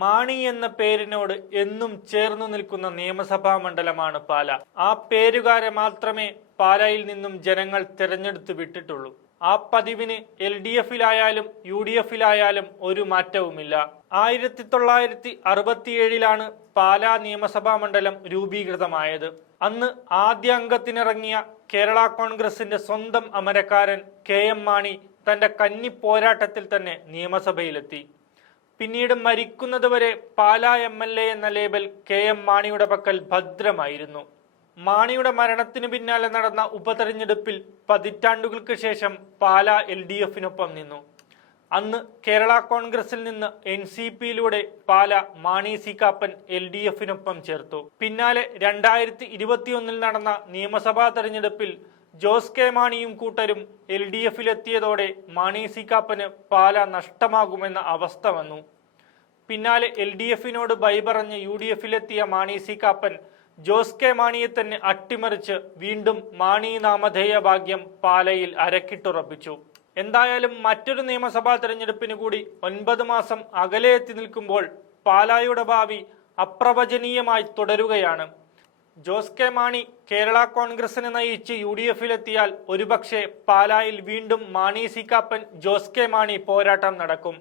മാണി എന്ന പേരിനോട് എന്നും ചേർന്നു നിൽക്കുന്ന നിയമസഭാ മണ്ഡലമാണ് പാല. ആ പേരുകാരെ മാത്രമേ പാലയിൽ നിന്നും ജനങ്ങൾ തിരഞ്ഞെടുത്ത് വിട്ടിട്ടുള്ളൂ. ആ പതിവിന് എൽ ഡി എഫിലായാലും യു ഡി എഫിലായാലും ഒരു മാറ്റവുമില്ല. ആയിരത്തി തൊള്ളായിരത്തി അറുപത്തിയേഴിലാണ് പാലാ നിയമസഭാ മണ്ഡലം രൂപീകൃതമായത്. അന്ന് ആദ്യ അംഗത്തിനിറങ്ങിയ കേരള കോൺഗ്രസിന്റെ സ്വന്തം അമരക്കാരൻ കെ എം മാണി തന്റെ കന്നി പോരാട്ടത്തിൽ തന്നെ നിയമസഭയിലെത്തി. പിന്നീട് മരിക്കുന്നതുവരെ പാലാ എം എൽ എ എന്ന ലേബൽ കെ എം മാണിയുടെ പക്കൽ ഭദ്രമായിരുന്നു. മാണിയുടെ മരണത്തിന് പിന്നാലെ നടന്ന ഉപതെരഞ്ഞെടുപ്പിൽ പതിറ്റാണ്ടുകൾക്ക് ശേഷം പാലാ എൽ ഡി എഫിനൊപ്പം നിന്നു. അന്ന് കേരള കോൺഗ്രസിൽ നിന്ന് N C പിയിലൂടെ Pala Mani C Kappan L D എഫിനൊപ്പം ചേർത്തു. പിന്നാലെ രണ്ടായിരത്തി ഇരുപത്തിയൊന്നിൽ നടന്ന നിയമസഭാ തെരഞ്ഞെടുപ്പിൽ ജോസ് കെ മാണിയും കൂട്ടരും എൽ ഡി എഫിലെത്തിയതോടെ മാണി സി കാപ്പന് പാല നഷ്ടമാകുമെന്ന അവസ്ഥ വന്നു. പിന്നാലെ എൽ ഡി എഫിനോട് ബൈ പറഞ്ഞ് യു ഡി എഫിലെത്തിയ മാണി സി കാപ്പൻ ജോസ് കെ മാണിയെ തന്നെ അട്ടിമറിച്ച് വീണ്ടും മാണി നാമധേയ ഭാഗ്യം പാലയിൽ അരക്കിട്ടുറപ്പിച്ചു. എന്തായാലും മറ്റൊരു നിയമസഭാ തെരഞ്ഞെടുപ്പിന് കൂടി ഒൻപത് മാസം അകലെ എത്തി നിൽക്കുമ്പോൾ പാലായുടെ ഭാവി അപ്രവചനീയമായി തുടരുകയാണ്. ജോസ് കെ മാണി കേരള കോൺഗ്രസിനെ നയിച്ച് യു ഡി എഫിലെത്തിയാൽ ഒരുപക്ഷെ പാലായിൽ വീണ്ടും മാണി സി കാപ്പൻ ജോസ് കെ മാണി പോരാട്ടം നടക്കും.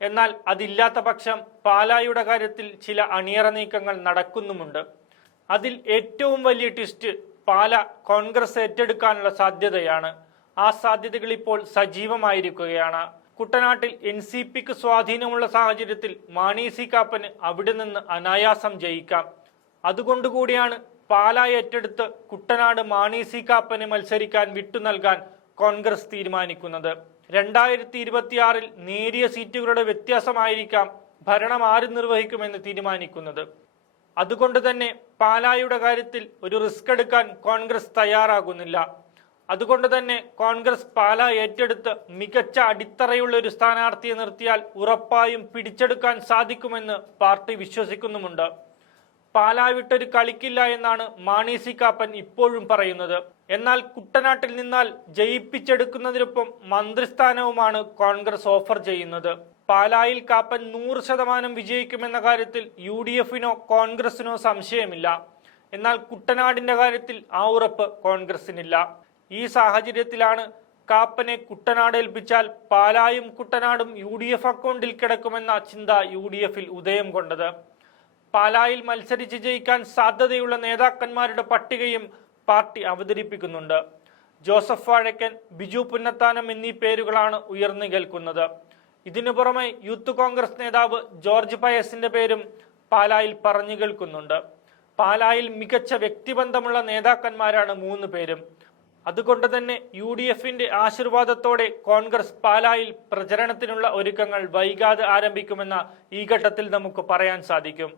എന്നാൽ അതില്ലാത്ത പക്ഷം പാലായുടെ കാര്യത്തിൽ ചില അണിയറ നീക്കങ്ങൾ നടക്കുന്നുമുണ്ട്. അതിൽ ഏറ്റവും വലിയ ട്വിസ്റ്റ് പാല കോൺഗ്രസ് ഏറ്റെടുക്കാനുള്ള സാധ്യതയാണ്. ആ സാധ്യതകൾ ഇപ്പോൾ സജീവമായിരിക്കുകയാണ്. കുട്ടനാട്ടിൽ എൻ സി പിക്ക് സ്വാധീനമുള്ള സാഹചര്യത്തിൽ മാണി സി കാപ്പന് അവിടെ നിന്ന് അനായാസം ജയിക്കാം. അതുകൊണ്ടുകൂടിയാണ് പാല ഏറ്റെടുത്ത് കുട്ടനാട് മാണി സി കാപ്പന് മത്സരിക്കാൻ വിട്ടു നൽകാൻ കോൺഗ്രസ് തീരുമാനിക്കുന്നത്. രണ്ടായിരത്തി ഇരുപത്തിയാറിൽ നേരിയ സീറ്റുകളുടെ വ്യത്യാസമായിരിക്കാം ഭരണം ആര് നിർവഹിക്കുമെന്ന് തീരുമാനിക്കുന്നത്. അതുകൊണ്ട് തന്നെ പാലായുടെ കാര്യത്തിൽ ഒരു റിസ്ക് എടുക്കാൻ കോൺഗ്രസ് തയ്യാറാകുന്നില്ല. അതുകൊണ്ട് തന്നെ കോൺഗ്രസ് പാല ഏറ്റെടുത്ത് മികച്ച അടിത്തറയുള്ള ഒരു സ്ഥാനാർത്ഥിയെ നിർത്തിയാൽ ഉറപ്പായും പിടിച്ചെടുക്കാൻ സാധിക്കുമെന്ന് പാർട്ടി വിശ്വസിക്കുന്നുമുണ്ട്. പാലാ വിട്ടൊരു കളിക്കില്ല എന്നാണ് മാണി സി കാപ്പൻ ഇപ്പോഴും പറയുന്നത്. എന്നാൽ കുട്ടനാട്ടിൽ നിന്നാൽ ജയിപ്പിച്ചെടുക്കുന്നതിനൊപ്പം മന്ത്രിസ്ഥാനവുമാണ് കോൺഗ്രസ് ഓഫർ ചെയ്യുന്നത്. പാലായിൽ കാപ്പൻ നൂറ് ശതമാനം വിജയിക്കുമെന്ന കാര്യത്തിൽ യു ഡി എഫിനോ കോൺഗ്രസിനോ സംശയമില്ല. എന്നാൽ കുട്ടനാടിന്റെ കാര്യത്തിൽ ആ ഉറപ്പ് കോൺഗ്രസിനില്ല. ഈ സാഹചര്യത്തിലാണ് കാപ്പനെ കുട്ടനാട് ഏൽപ്പിച്ചാൽ പാലായും കുട്ടനാടും യു ഡി എഫ് അക്കൗണ്ടിൽ കിടക്കുമെന്ന ചിന്ത യു ഡി എഫിൽ ഉദയം കൊണ്ടത്. പാലായിൽ മത്സരിച്ച് ജയിക്കാൻ സാധ്യതയുള്ള നേതാക്കന്മാരുടെ പട്ടികയും പാർട്ടി അവതരിപ്പിക്കുന്നുണ്ട്. ജോസഫ് വാഴക്കൻ ബിജു പുന്നത്താനം എന്നീ പേരുകളാണ് ഉയർന്നു കേൾക്കുന്നത്. ഇതിനു പുറമെ യൂത്ത് കോൺഗ്രസ് നേതാവ് ജോർജ് പയസിന്റെ പേരും പാലായിൽ പറഞ്ഞു കേൾക്കുന്നുണ്ട്. പാലായിൽ മികച്ച വ്യക്തിബന്ധമുള്ള നേതാക്കന്മാരാണ് മൂന്ന് പേരും. അതുകൊണ്ട് തന്നെ യു ഡി എഫിന്റെ ആശീർവാദത്തോടെ കോൺഗ്രസ് പാലായിൽ പ്രചരണത്തിനുള്ള ഒരുക്കങ്ങൾ വൈകാതെ ആരംഭിക്കുമെന്ന ഈ ഘട്ടത്തിൽ നമുക്ക് പറയാൻ സാധിക്കും.